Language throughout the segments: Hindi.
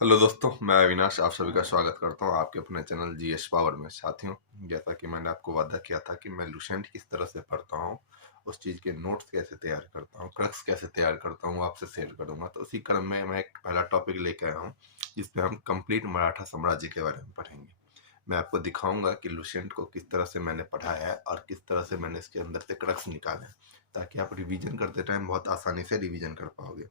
हेलो दोस्तों, मैं अविनाश आप सभी का स्वागत करता हूं आपके अपने चैनल जीएस पावर में। साथियों, जैसा कि मैंने आपको वादा किया था कि मैं लुसेंट किस तरह से पढ़ता हूं, उस चीज़ के नोट्स कैसे तैयार करता हूं, क्रक्स कैसे तैयार करता हूं, आपसे शेयर करूंगा। तो उसी क्रम में मैं एक पहला टॉपिक लेकर आया हूं जिसपे हम कंप्लीट मराठा साम्राज्य के बारे में पढ़ेंगे। मैं आपको दिखाऊंगा कि लुसेंट को किस तरह से मैंने पढ़ाया है और किस तरह से मैंने इसके अंदर से क्रक्स निकाले हैं, ताकि आप रिविजन करते टाइम बहुत आसानी से रिविजन कर पाओगे।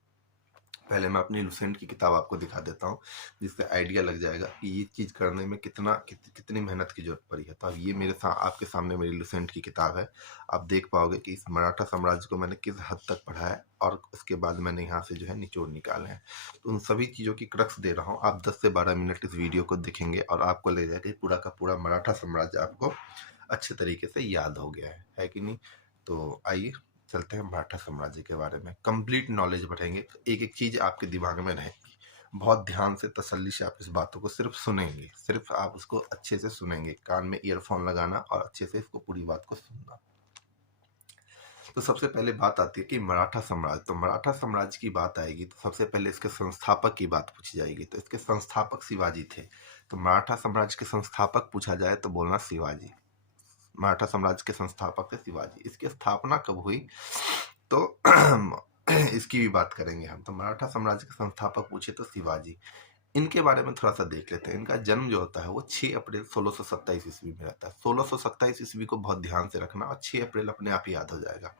पहले मैं अपनी लुसेंट की किताब आपको दिखा देता हूँ, जिससे आइडिया लग जाएगा कि ये चीज़ करने में कितनी मेहनत की जरूरत पड़ी है। तो अब ये आपके सामने मेरी लुसेंट की किताब है। आप देख पाओगे कि इस मराठा साम्राज्य को मैंने किस हद तक पढ़ा है और उसके बाद मैंने यहाँ से जो है निचोड़ निकाले हैं। तो उन सभी चीज़ों की क्रक्स दे रहा हूँ। आप 10 से 12 मिनट इस वीडियो को देखेंगे और आपको ले जाएगा कि पूरा का पूरा मराठा साम्राज्य आपको अच्छे तरीके से याद हो गया है कि नहीं। तो आइए चलते हैं मराठा साम्राज्य के बारे में। कंप्लीट नॉलेज बढ़ेंगे, एक एक चीज आपके दिमाग में रहेगी। बहुत ध्यान से तसल्ली से आप इस बातों को सिर्फ सुनेंगे, सिर्फ आप उसको अच्छे से सुनेंगे, कान में ईयरफोन लगाना और अच्छे से इसको पूरी बात को सुनना। तो सबसे पहले बात आती है कि मराठा साम्राज्य। तो मराठा साम्राज्य की बात आएगी तो सबसे पहले इसके संस्थापक की बात पूछी जाएगी। तो इसके संस्थापक शिवाजी थे। तो मराठा साम्राज्य के संस्थापक पूछा जाए तो बोलना शिवाजी। मराठा साम्राज्य के संस्थापक थे शिवाजी। इसकी स्थापना कब हुई तो इसकी भी बात करेंगे हम। तो मराठा साम्राज्य के संस्थापक पूछे तो शिवाजी। इनके बारे में थोड़ा सा देख लेते हैं। इनका जन्म जो होता है वो 6 अप्रैल 1627 ईस्वी में रहता है। 1627 ईस्वी को बहुत ध्यान से रखना और 6 अप्रैल अपने आप याद हो जाएगा।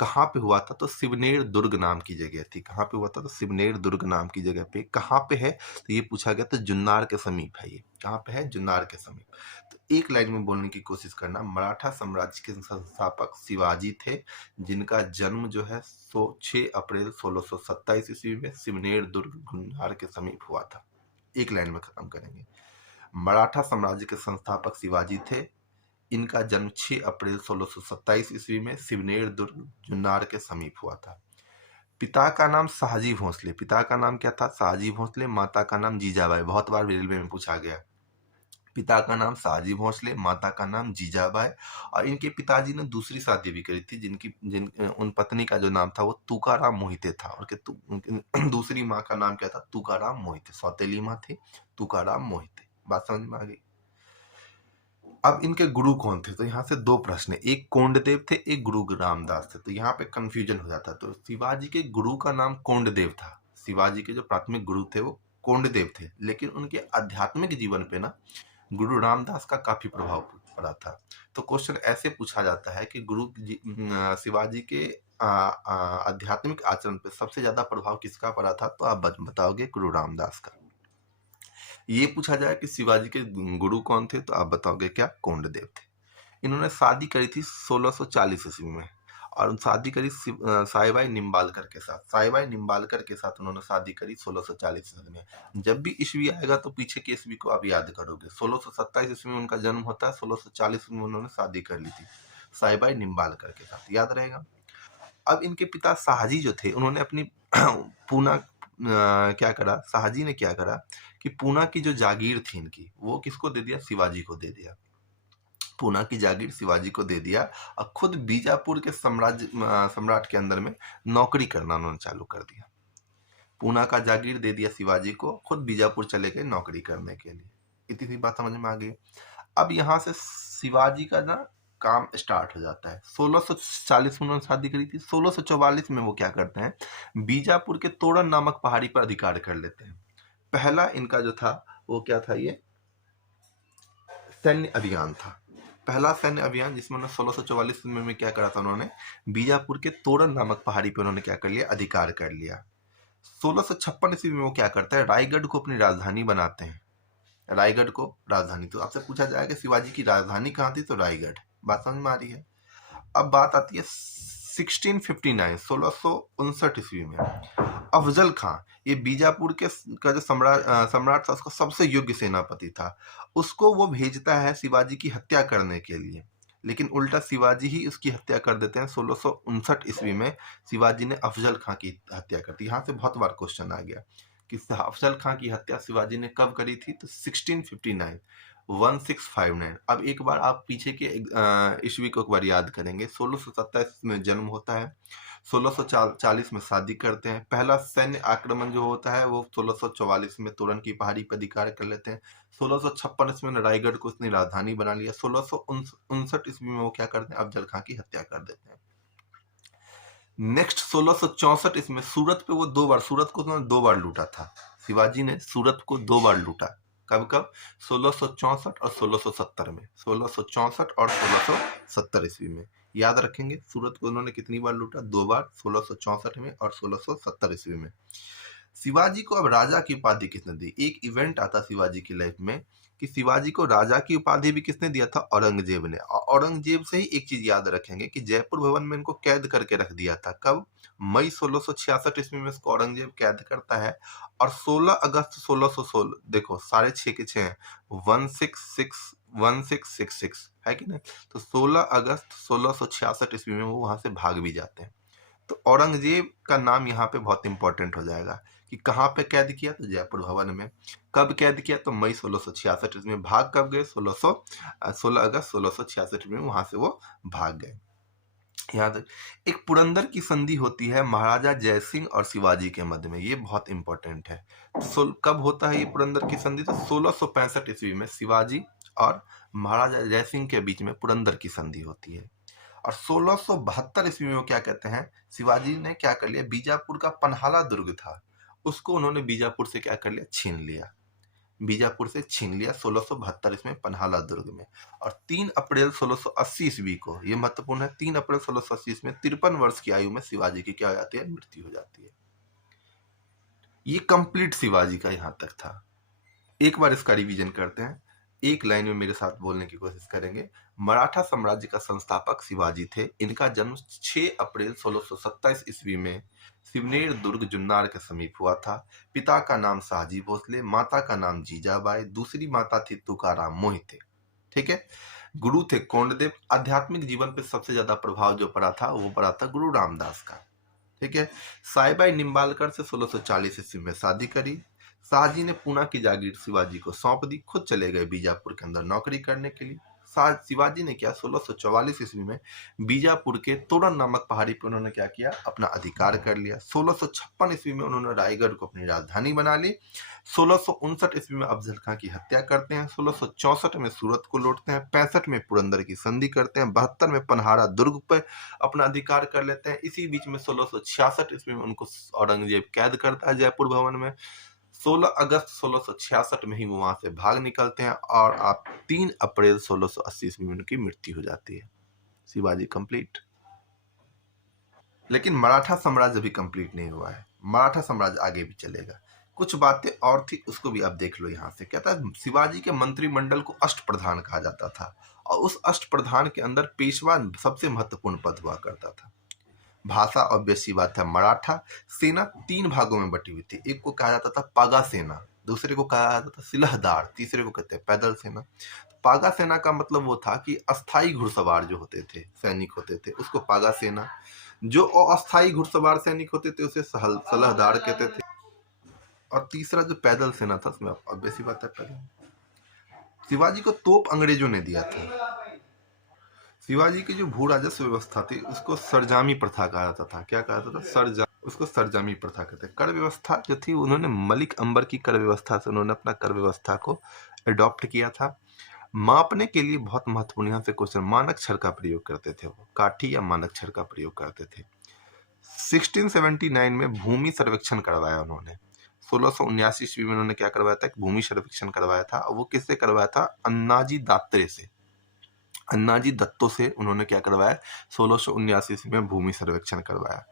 कहाँ पे हुआ था तो सिवनेर दुर्ग नाम की जगह थी। कहाँ पे हुआ था तो सिवनेर दुर्ग नाम की जगह पे। कहाँ पे है तो ये पूछा गया तो जुन्नार के समीप है। ये कहाँ पे है? जुन्नार के समीप। तो एक लाइन में बोलने की कोशिश करना। मराठा साम्राज्य के संस्थापक शिवाजी थे, जिनका जन्म जो है 6 अप्रैल 1627 ईस्वी में सिवनेर दुर्ग जुन्नार के समीप हुआ था। एक लाइन में खत्म करेंगे। मराठा साम्राज्य के संस्थापक शिवाजी थे। इनका जन्म 6 अप्रैल 1627 ईस्वी में सिवनेर दुर्ग जुन्नार के समीप हुआ था। पिता का नाम शाहजी भोसले। पिता का नाम क्या था? शाहजी भोसले। माता का नाम जीजाबाई। बहुत बार रेलवे में पूछा गया। पिता का नाम शाहजी भोसले, माता का नाम जीजाबाई। और इनके पिताजी ने दूसरी शादी भी करी थी, उन पत्नी का जो नाम था वो तुकाराम मोहिते था। और उनकी दूसरी माँ का नाम क्या था? तुकाराम मोहिते। सौतेली माँ थी तुकाराम मोहिते। बात समझ में आ गई? अब इनके गुरु कौन थे? तो यहाँ से दो प्रश्न है। एक कोंडदेव थे, एक गुरु रामदास थे। तो यहाँ पे कंफ्यूजन हो जाता है। तो शिवाजी के गुरु का नाम कोंडदेव था। शिवाजी के जो प्राथमिक गुरु थे वो कोंडदेव थे, लेकिन उनके आध्यात्मिक जीवन पे ना गुरु रामदास का काफी प्रभाव पड़ा था। तो क्वेश्चन ऐसे पूछा जाता है कि शिवाजी के आध्यात्मिक आचरण पे सबसे ज्यादा प्रभाव किसका पड़ा था? तो आप बताओगे गुरु रामदास का। ये पूछा जाए कि शिवाजी के गुरु कौन थे? तो आप बताओगे क्या? कोंडदेव थे। इन्होंने शादी करी थी 1640 ईस्वी में, और शादी करी साईबाई निम्बालकर के साथ। साईबाई निम्बालकर के साथ उन्होंने शादी करी 1640 ईस्वी में। जब भी ईस्वी आएगा तो पीछे के ईस्वी को आप याद करोगे। 1627 ईस्वी में उनका जन्म होता है, 1640 में उन्होंने शादी कर ली थी साईबाई निम्बालकर के साथ। याद रहेगा। अब इनके पिता शाहजी जो थे, उन्होंने अपनी पूना क्या करा? शाहजी ने क्या करा कि पूना की जो जागीर थी इनकी, वो किसको दे दिया? शिवाजी को दे दिया। पूना की जागीर शिवाजी को दे दिया और खुद बीजापुर के सम्राट के अंदर में नौकरी करना उन्होंने चालू कर दिया। पूना का जागीर दे दिया शिवाजी को, खुद बीजापुर चले गए नौकरी करने के लिए। इतनी सी बात समझ में आ गई। अब यहाँ से शिवाजी का ना काम स्टार्ट हो जाता है। 1640 में उन्होंने शादी करी थी। 1644 में वो क्या करते हैं? बीजापुर के तोड़न नामक पहाड़ी पर अधिकार कर लेते हैं। पहला इनका जो था वो क्या था? ये सैन्य अभियान था। पहला सैन्य अभियान जिसमें 1644 में क्या करा था? उन्होंने बीजापुर के तोरन नामक पहाड़ी पर उन्होंने क्या कर लिया? अधिकार कर लिया। 1656 ईस्वी में वो क्या करता है? रायगढ़ को अपनी राजधानी बनाते हैं। रायगढ़ को राजधानी। तो आपसे पूछा जाएगा शिवाजी की राजधानी कहाँ थी? तो रायगढ़। बात समझ में आ रही है। अब बात आती है 1659 ईस्वी में अफजल खां, ये बीजापुर के का जो सम्राट था, उसका सबसे योग्य सेनापति था। उसको वो भेजता है शिवाजी की हत्या करने के लिए, लेकिन उल्टा शिवाजी ही उसकी हत्या कर देते हैं। 1659 ईस्वी में शिवाजी ने अफजल खां की हत्या कर दी। यहाँ से बहुत बार क्वेश्चन आ गया कि अफजल खां की हत्या शिवाजी ने कब करी थी? तो 1659 1659। अब एक बार आप पीछे के ईस्वी को एक बार याद करेंगे। 1627 में जन्म होता है, 1640 में शादी करते हैं। पहला सैन्य आक्रमण जो होता है वो 1644 में तोरन की पहाड़ी पर अधिकार कर लेते हैं। 1656 ईस्वी में रायगढ़ को उसने राजधानी बना लिया। 1659 ईस्वी में वो क्या करते हैं, अफजल खां की हत्या कर देते हैं। नेक्स्ट 1664 ईस्वी में सूरत पे वो सूरत को उन्होंने 2 बार लूटा था। शिवाजी ने सूरत को 2 बार लूटा। कब कब? 1664 और 1670 में। 1664 और 1670 ईस्वी में। याद रखेंगे सूरत को उन्होंने कितनी बार लूटा? 2 बार, 1664 में और 1670 ईस्वी में। शिवाजी को अब राजा की उपाधि किसने दी? एक इवेंट आता शिवाजी की लाइफ में कि शिवाजी को राजा की उपाधि भी किसने दिया था? औरंगजेब ने। और औरंगजेब से ही एक चीज याद रखेंगे कि जयपुर भवन में इनको कैद करके रख दिया था। कब? मई 1666 ईस्वी में इसको औरंगजेब कैद करता है और 16 अगस्त 1616, देखो 6.5 के 6 1666 है कि नहीं, तो 16 अगस्त 1666 ईस्वी में वो वहां से भाग भी जाते हैं। तो औरंगजेब का नाम यहाँ पे बहुत इंपॉर्टेंट हो जाएगा कि कहाँ पे कैद किया? तो जयपुर भवन में। कब कैद किया? तो मई 1666 में। भाग कब गए? 16 अगस्त 1666 में वहां से वो भाग गए। याद, एक पुरंदर की संधि होती है महाराजा जयसिंह और शिवाजी के मध्य में, ये बहुत इंपॉर्टेंट है। कब होता है ये पुरंदर की संधि? तो 1665 ईस्वी में शिवाजी और महाराजा जयसिंह के बीच में पुरंदर की संधि होती है। और 1672 ईस्वी में वो क्या कहते हैं, शिवाजी ने क्या कर लिया, बीजापुर का पन्हाला दुर्ग था उसको उन्होंने बीजापुर से क्या कर लिया, छीन लिया। बीजापुर से छीन लिया 1672 ईस्वी में पन्हाला दुर्ग में। और 3 अप्रैल 1680 ईस्वी को, ये महत्वपूर्ण है, 3 अप्रैल 1680 ईस्वी में 53 वर्ष की आयु में शिवाजी की क्या हो जाती है, मृत्यु हो जाती है। ये कंप्लीट शिवाजी का यहां तक था। एक बार इसका रिवीजन करते हैं, एक लाइन में मेरे साथ बोलने की कोशिश करेंगे। मराठा साम्राज्य का संस्थापक शिवाजी थे। इनका जन्म 6 अप्रैल 1627 ईस्वी में सिवनेर दुर्ग जुन्नार के समीप हुआ था। पिता का नाम शाहजी भोसले, माता का नाम जीजाबाई, दूसरी माता थी तुकाराम मोहिते। ठीक है। गुरु थे कोंडदेव। आध्यात्मिक जीवन पे सबसे ज्यादा प्रभाव जो पड़ा था वो पड़ा था गुरु रामदास का। ठीक है। साईबाई निम्बालकर से 1640 ईस्वी में शादी करी। शाहजी ने पूना की जागीर शिवाजी को सौंप दी, खुद चले गए बीजापुर के अंदर नौकरी करने के लिए। शिवाजी ने क्या, 1644 ईस्वी में बीजापुर के तोरण नामक पहाड़ी पर उन्होंने क्या किया, अपना अधिकार कर लिया। 1656 ईस्वी में उन्होंने रायगढ़ को अपनी राजधानी बना ली। 1659 ईस्वी में अफजल खां की हत्या करते हैं। 1664 में सूरत को लौटते हैं। 65 में पुरंदर की संधि करते हैं। 72 में पन्हाड़ा दुर्ग पर अपना अधिकार कर लेते हैं। इसी बीच में 1666 ईस्वी में उनको औरंगजेब कैद करता है जयपुर भवन में। 16 अगस्त 1666 में ही वो वहां से भाग निकलते हैं और आप 3 अप्रैल 1680 ईस्वी में उनकी मृत्यु हो जाती है। शिवाजी कंप्लीट। लेकिन मराठा साम्राज्य भी कंप्लीट नहीं हुआ है, मराठा साम्राज्य आगे भी चलेगा। कुछ बातें और थी, उसको भी आप देख लो। यहाँ से कहता है शिवाजी के मंत्रिमंडल को अष्टप्रधान कहा जाता था और उस अष्टप्रधान के अंदर पेशवा सबसे महत्वपूर्ण पद हुआ करता था। भाषा ऑब्वियस सी बात है मराठा। सेना 3 भागों में बटी हुई थी। एक को कहा जाता था पागा सेना, दूसरे को कहा जाता था सिलहदार, तीसरे को कहते हैं पैदल सेना। पागा सेना का मतलब वो था कि अस्थाई घुड़सवार जो होते थे, सैनिक होते थे, उसको पागा सेना। जो अस्थाई घुड़सवार सैनिक होते थे उसे सलहदार कहते थे। और तीसरा जो पैदल सेना था, उसमें ऑब्वियस सी बात है पैदल। शिवाजी को तोप अंग्रेजों ने दिया था। शिवाजी की जो भू राजस्व व्यवस्था थी उसको सरजामी प्रथा कहा जाता था। क्या कहा जाता था? उसको सरजामी प्रथा कहते हैं। कर व्यवस्था जो थी, उन्होंने मलिक अंबर की कर व्यवस्था से उन्होंने अपना कर व्यवस्था को अडॉप्ट किया था। मापने के लिए बहुत महत्वपूर्ण यहाँ से क्वेश्चन, मानक छर का प्रयोग करते थे वो, काठी या मानक छर का प्रयोग करते थे। 1679 में भूमि सर्वेक्षण करवाया उन्होंने। 1679 ईस्वी में उन्होंने क्या करवाया था, भूमि सर्वेक्षण करवाया था। वो किससे करवाया था? अन्नाजी दात्रे से, अन्नाजी दत्तो से उन्होंने क्या करवाया, 1679 ईस्वी में भूमि सर्वेक्षण करवाया।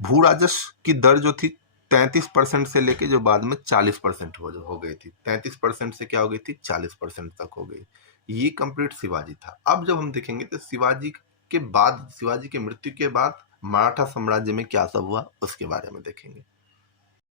भू राजस्व की दर जो थी 33% से लेके जो बाद में 40% हो गई थी। 33% से क्या हो गई थी, 40% तक हो गई। ये कंप्लीट शिवाजी था। अब जब हम देखेंगे तो शिवाजी के बाद, शिवाजी की मृत्यु के बाद मराठा साम्राज्य में क्या सब हुआ उसके बारे में देखेंगे।